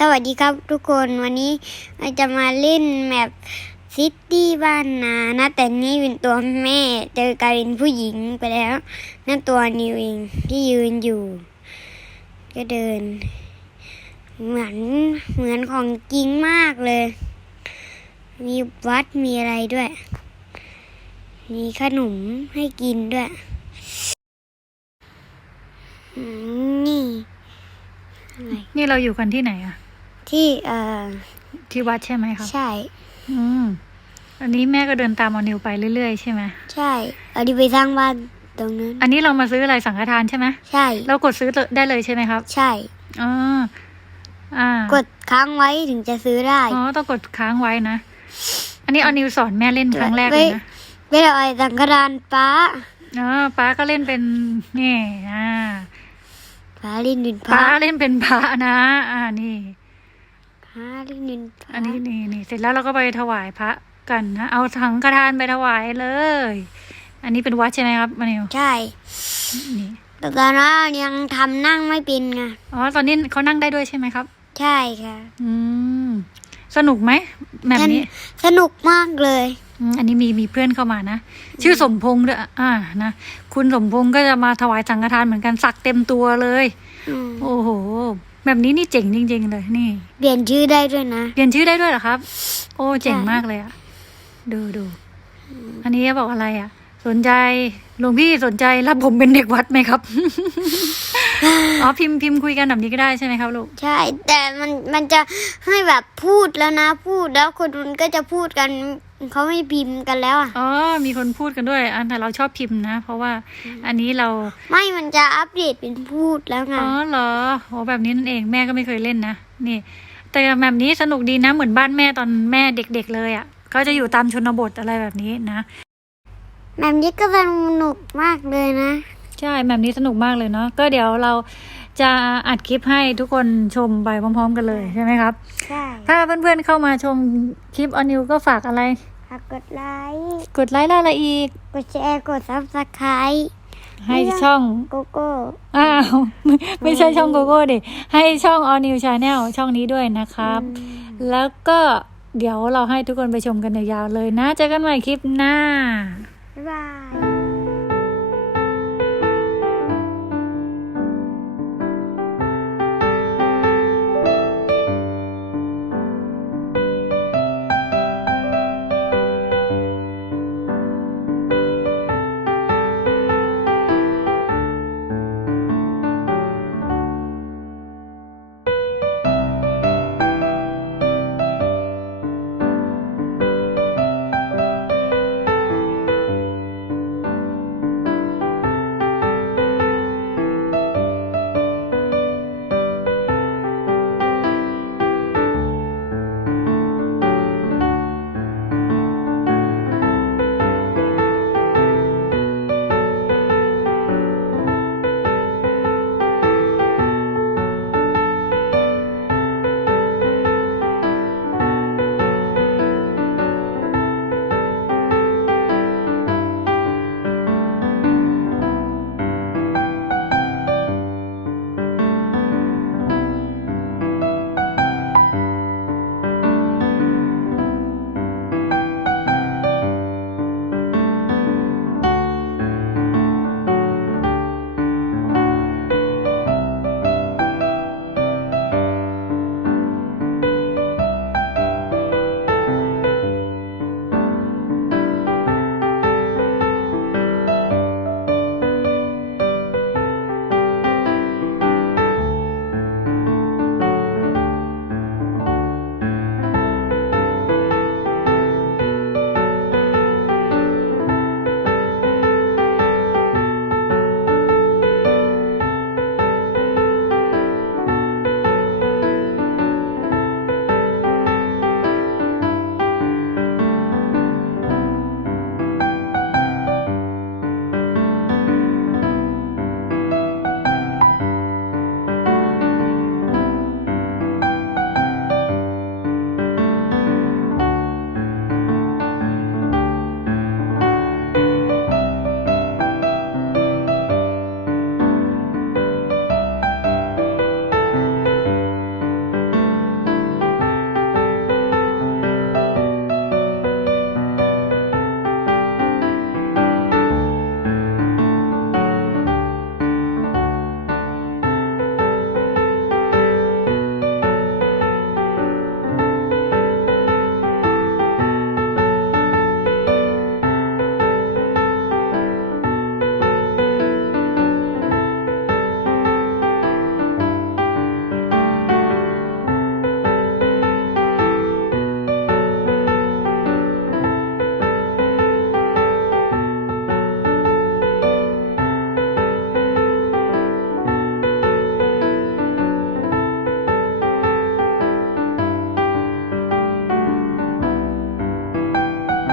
สวัสดีครับทุกคนวันนี้เราจะมาเล่นแมปซิตี้บ้านนานะแต่นี่เป็นตัวแม่เจอกลายเป็นผู้หญิงไปแล้ว นั่นตัวนิวเองที่ยืนอยู่ ก็เดิน เหมือนเหมือนของจริงมากเลย มีวัดมีอะไรด้วย มีขนมให้กินด้วยนี่อะไรนี่เราอยู่กันที่ไหนอะ ที่เอ่อที่วัดใช่ไหมครับใช่ อืมอันนี้แม่ก็เดินตามออนิวไปเรื่อยๆใช่ไหมใช่เอาดีไปสร้างบ้านตรงนั้น อันนี้เรามาซื้ออะไรสังฆทานใช่ไหมใช่ เรากดซื้อได้เลยใช่ไหมครับ ใช่อ๋ออ่ากดค้างไว้ถึงจะซื้อได้อ๋อต้องกดค้างไว้นะอันนี้ออนิวสอนแม่เล่นครั้งแรกเลยนะไม่ได้เอาสังกรานป้าอ๋อป้าก็เล่นเป็นนี่อ่าป้าลินดินป้าป้าเล่นเป็นพระนะ อ่านี่ ป้าลินดินป้าอันนี้นี่นี่เสร็จแล้วเราก็ไปถวายพระกันนะ เอาถังกระทานไปถวายเลย อันนี้เป็นวัดใช่ไหมครับออนิวใช่นี่แต่ตอนนั้นยังทำนั่งไม่เป็นไงอ๋อตอนนี้เขานั่งได้ด้วยใช่ไหมครับ ใช่ค่ะ อืมสนุกไหมแบบนี้ สนุกมากเลยอืมอันนี้มีมีเพื่อนเข้ามานะ ชื่อสมพงษ์ด้วยอ่านะคุณสมพงษ์ก็จะมาถวายสังฆทานเหมือนกันสักเต็มตัวเลยอืมโอ้โห แบบนี้นี่เจ๋งจริง ๆ เลยนี่ เปลี่ยนชื่อได้ด้วยนะ เปลี่ยนชื่อได้ด้วยเหรอครับ โอ้เจ๋งใช่มากเลยอะดูดูอันนี้บอกอะไรอะ สนใจหลวงพี่สนใจรับผมเป็นเด็กวัดไหมครับ อ๋อพิมพ์พิมพ์คุยกันแบบนี้ก็ได้ใช่ไหมครับลูก ใช่ แต่มันมันจะให้แบบพูดแล้วนะพูดแล้วคนมันก็จะพูดกันเขาไม่พิมพ์กันแล้วอะ อ๋อ มีคนพูดกันด้วย อันแต่เราชอบพิมพ์นะ เพราะว่าอันนี้เรา ไม่มันจะอัปเดตเป็นพูดแล้วไง อ๋อเหรอโหแบบนี้นั่นเองแม่ก็ไม่เคยเล่นนะ นี่ แต่แบบนี้สนุกดีนะเหมือนบ้านแม่ตอนแม่เด็ก ๆ เลยอะ่ะก็จะอยู่ตามชนบทอะไรแบบนี้นะ แบบนี้ก็สนุกมากเลยนะ ใช่แบบนี้สนุกมากเลยเนาะก็เดี๋ยวเราจะอัดคลิปให้ทุกคนชมไปพร้อม ๆ กันเลยใช่ไหมครับ ใช่ถ้าเพื่อนๆเข้ามาชมคลิปออนิวก็ฝากอะไร ฝากกดไลค์กดไลค์แล้วอะไรอีก กดแชร์กดซับสไครต์ให้ช่องโกโก้อ้าวไม่ไม่ใช่ช่องโกโก้ดิให้ช่อง All New Channel ช่องนี้ด้วยนะครับ แล้วก็เดี๋ยวเราให้ทุกคนไปชมกันยาวๆเลยนะ เจอกันใหม่คลิปหน้า 拜拜。